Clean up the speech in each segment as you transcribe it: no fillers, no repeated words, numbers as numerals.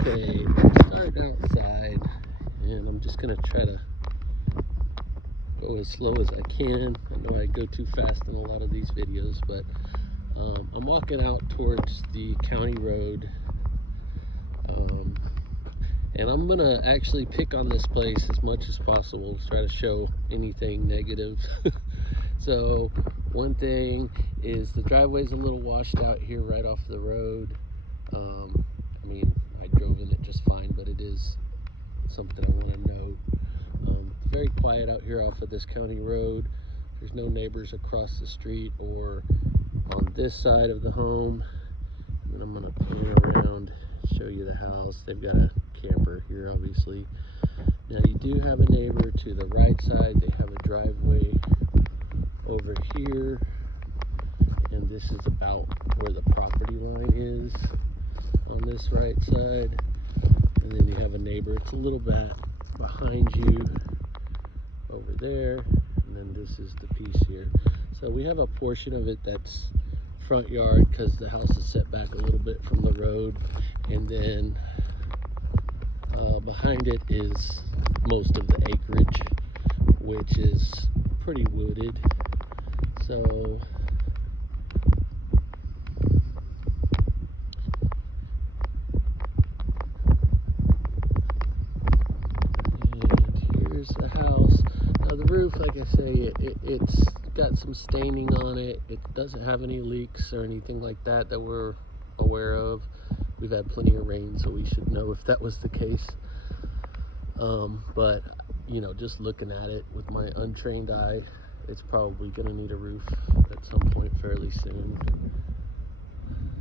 Okay, I'm starting outside, and I'm just gonna try to go as slow as I can. I know I go too fast in a lot of these videos, but I'm walking out towards the county road, and I'm gonna actually pick on this place as much as possible, try to show anything negative. So one thing is the driveway's a little washed out here right off the road. I mean, I drove in it just fine, but it is something I want to note. It's very quiet out here off of this county road. There's no neighbors across the street or on this side of the home. And I'm going to pan around, show you the house. They've got a camper here, obviously. Now you do have a neighbor to the right side. They have a driveway over here, and this is about where the property line is on this right side. And then you have a neighbor, it's a little bit behind you over there, and then this is the piece here. So we have a portion of it that's front yard because the house is set back a little bit from the road, and then behind it is most of the acreage, which is pretty wooded. So here's the house. Now the roof, like I say, it's got some staining on it. It doesn't have any leaks or anything like that that we're aware of. We've had plenty of rain, so we should know if that was the case. But you know, just looking at it with my untrained eye, it's probably going to need a roof at some point fairly soon.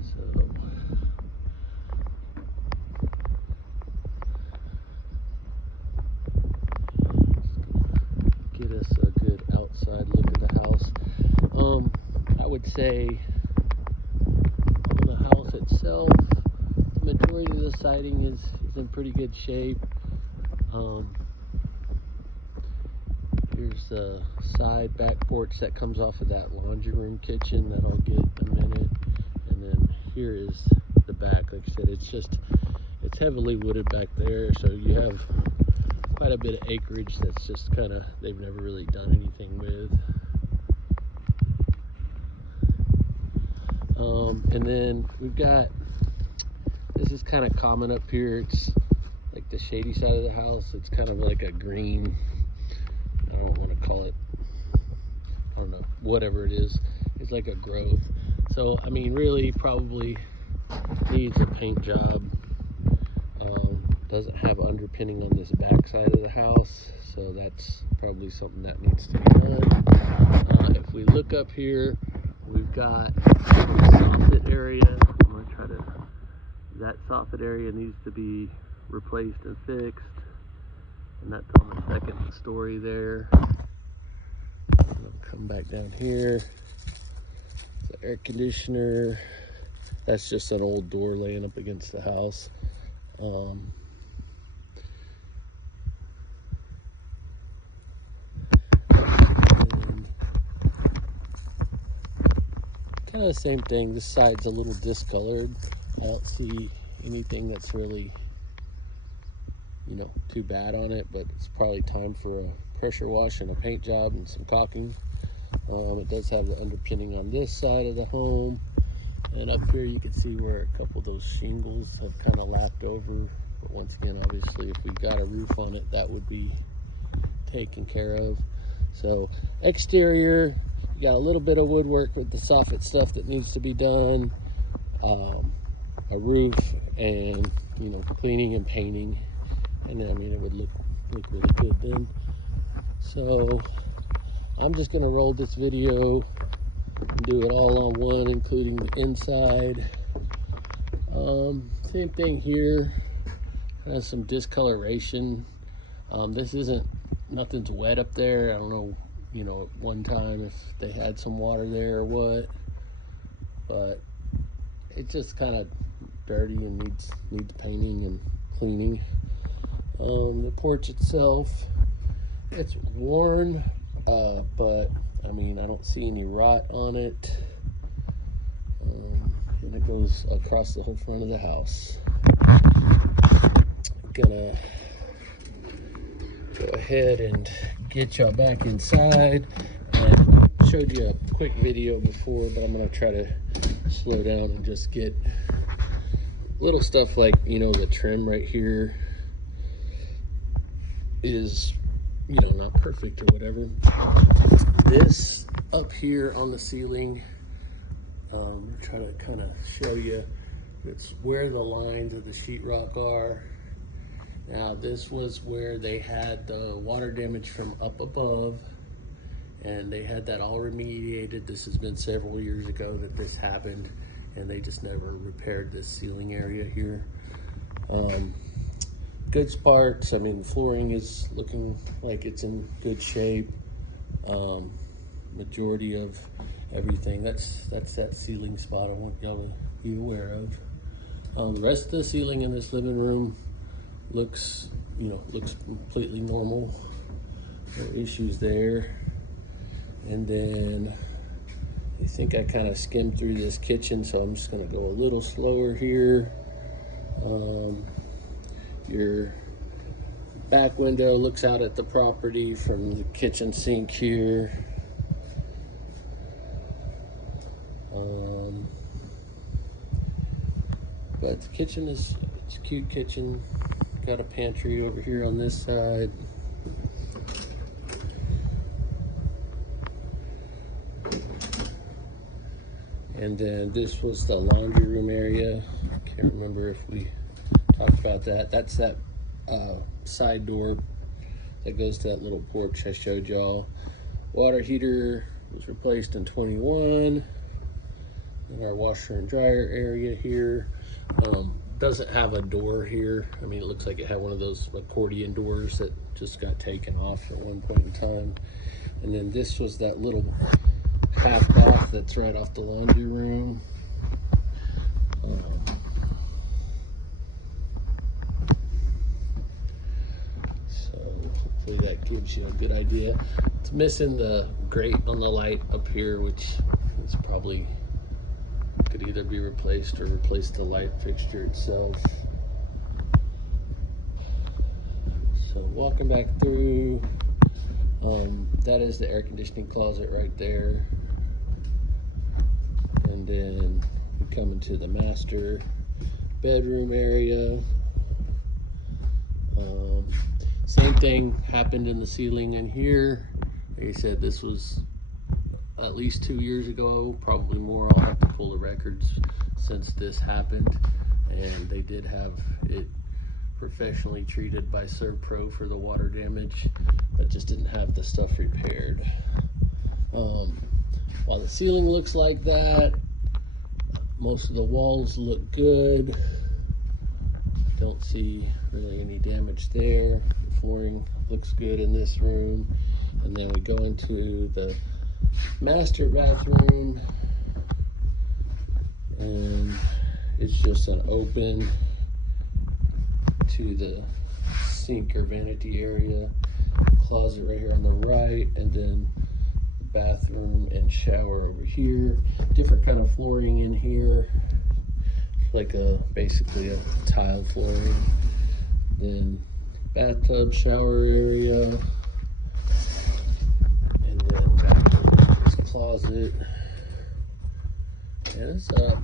So get us a good outside look at the house. I would say on the house itself, the majority of the siding is in pretty good shape. Here's a side back porch that comes off of that laundry room kitchen that I'll get in a minute. And then here is the back. Like I said, it's heavily wooded back there, so you have quite a bit of acreage that's just kind of, they've never really done anything with. And then we've got, this is kind of common up here. It's like the shady side of the house. It's kind of like a green, I don't want to call it, I don't know, whatever it is. It's like a growth. So, I mean, really probably needs a paint job. Doesn't have underpinning on this back side of the house, so that's probably something that needs to be done. If we look up here, we've got a soffit area. I'm going to try to, that soffit area needs to be replaced and fixed, and that's on the second story there. I'll come back down here. The air conditioner, that's just an old door laying up against the house. Kind of the same thing. This side's a little discolored. I don't see anything that's really, you know, too bad on it, but it's probably time for a pressure wash and a paint job and some caulking. It does have the underpinning on this side of the home, and up here you can see where a couple of those shingles have kind of lapped over. But once again, obviously, if we got a roof on it, that would be taken care of. So exterior, you got a little bit of woodwork with the soffit stuff that needs to be done, a roof, and you know, cleaning and painting. And I mean, it would look really good then. So I'm just gonna roll this video and do it all on one, including the inside. Same thing here, has some discoloration. This isn't, nothing's wet up there. I don't know, you know, at one time if they had some water there or what, but it's just kind of dirty and needs painting and cleaning. The porch itself, it's worn, but I mean, I don't see any rot on it. And it goes across the whole front of the house. gonna go ahead and get y'all back inside. And I showed you a quick video before, but I'm gonna try to slow down and just get little stuff like, you know, the trim right here is, you know, not perfect or whatever. This up here on the ceiling, I'm trying to kind of show you, it's where the lines of the sheetrock are. Now this was where they had the water damage from up above, and they had that all remediated. This has been several years ago that this happened, and they just never repaired this ceiling area here. Good parts. I mean, flooring is looking like it's in good shape. Majority of everything. That's that ceiling spot I want y'all to be aware of. The rest of the ceiling in this living room looks completely normal. No issues there. And then I think I kind of skimmed through this kitchen, so I'm just going to go a little slower here. Your back window looks out at the property from the kitchen sink here. But the kitchen it's a cute kitchen. Got a pantry over here on this side. And then this was the laundry room area. Can't remember if we talked about that. That's that side door that goes to that little porch I showed y'all. Water heater was replaced in 21. And our washer and dryer area here. Doesn't have a door here. I mean, it looks like it had one of those accordion doors that just got taken off at one point in time. And then this was that little half bath that's right off the laundry room. So hopefully that gives you a good idea. It's missing the grate on the light up here, which is probably could either be replaced or replace the light fixture itself. So walking back through, that is the air conditioning closet right there. And then we come into the master bedroom area. Same thing happened in the ceiling in here. Like I said, this was at least 2 years ago, probably more. I'll have to pull the records since this happened. And they did have it professionally treated by ServPro for the water damage, but just didn't have the stuff repaired. While the ceiling looks like that, most of the walls look good. Don't see really any damage there. The flooring looks good in this room. And then we go into the master bathroom, and it's just an open to the sink or vanity area, closet right here on the right, and then the bathroom and shower over here. Different kind of flooring in here, like basically a tile flooring. Then bathtub, shower area, and then back to this closet. And it's a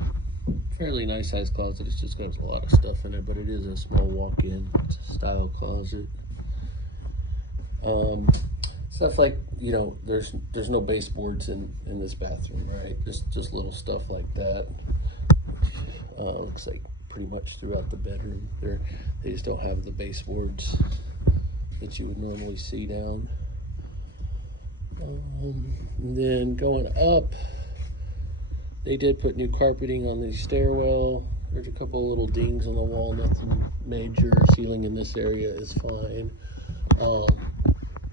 fairly nice sized closet. It's just got a lot of stuff in it, but it is a small walk-in style closet. Stuff like, you know, there's no baseboards in this bathroom, right? Just little stuff like that. Looks like pretty much throughout the bedroom. They just don't have the baseboards that you would normally see down. And then going up, they did put new carpeting on the stairwell. There's a couple little dings on the wall, nothing major. Ceiling in this area is fine.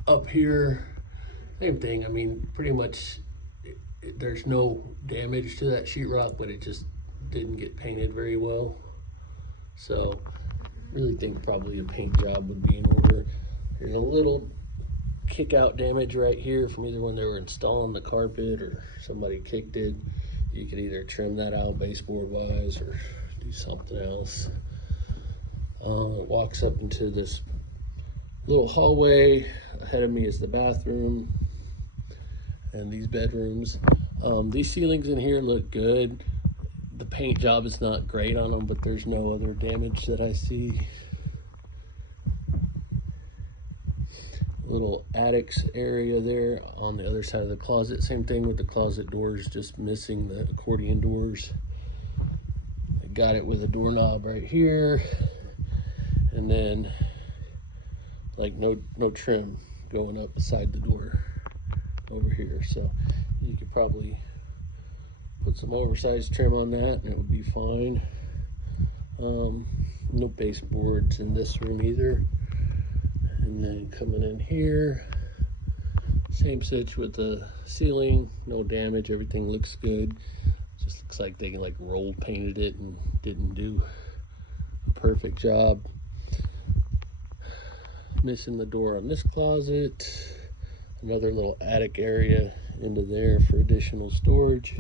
Up here, same thing. I mean, pretty much there's no damage to that sheetrock, but it just didn't get painted very well. So really think probably a paint job would be in order. There's a little kick out damage right here from either when they were installing the carpet or somebody kicked it. You could either trim that out baseboard wise or do something else. Walks up into this little hallway. Ahead of me is the bathroom and these bedrooms. These ceilings in here look good. The paint job is not great on them, but there's no other damage that I see. Little attics area there on the other side of the closet. Same thing with the closet doors, just missing the accordion doors. I got it with a doorknob right here, and then like no trim going up beside the door over here. So you could probably put some oversized trim on that and it would be fine. No baseboards in this room either. And then coming in here, same sitch with the ceiling, no damage, everything looks good. Just looks like they like roll painted it and didn't do a perfect job. Missing the door on this closet, another little attic area into there for additional storage.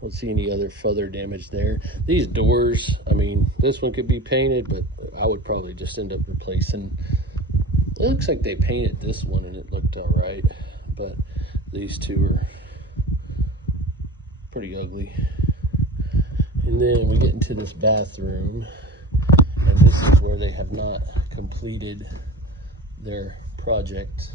Don't see any other further damage there. These doors, I mean, this one could be painted, but I would probably just end up replacing. It looks like they painted this one and it looked all right, but these two are pretty ugly. And then we get into this bathroom, and this is where they have not completed their project.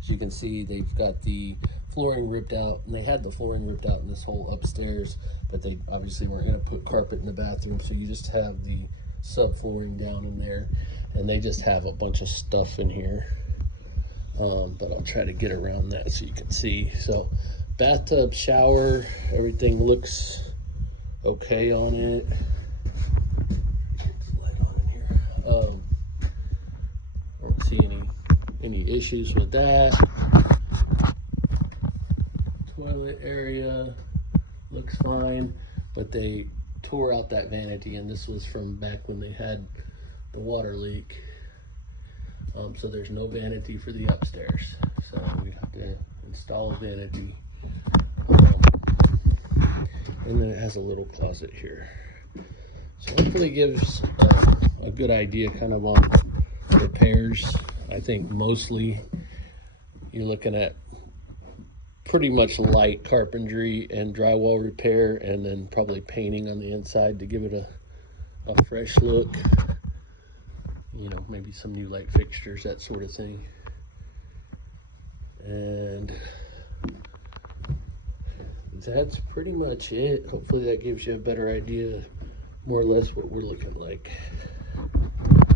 As you can see, they've got the flooring ripped out, and they had the flooring ripped out in this whole upstairs, but they obviously weren't going to put carpet in the bathroom, so you just have the subflooring down in there, and they just have a bunch of stuff in here. But I'll try to get around that so you can see. So bathtub, shower, everything looks okay on it. Get the light on in here. I don't see any issues with that. Toilet area looks fine, but they tore out that vanity, and this was from back when they had the water leak. So there's no vanity for the upstairs, so we have to install a vanity. And then it has a little closet here, so hopefully gives a good idea kind of on repairs. I think mostly you're looking at pretty much light carpentry and drywall repair, and then probably painting on the inside to give it a fresh look. You know, maybe some new light fixtures, that sort of thing. And that's pretty much it. Hopefully that gives you a better idea, more or less, what we're looking like.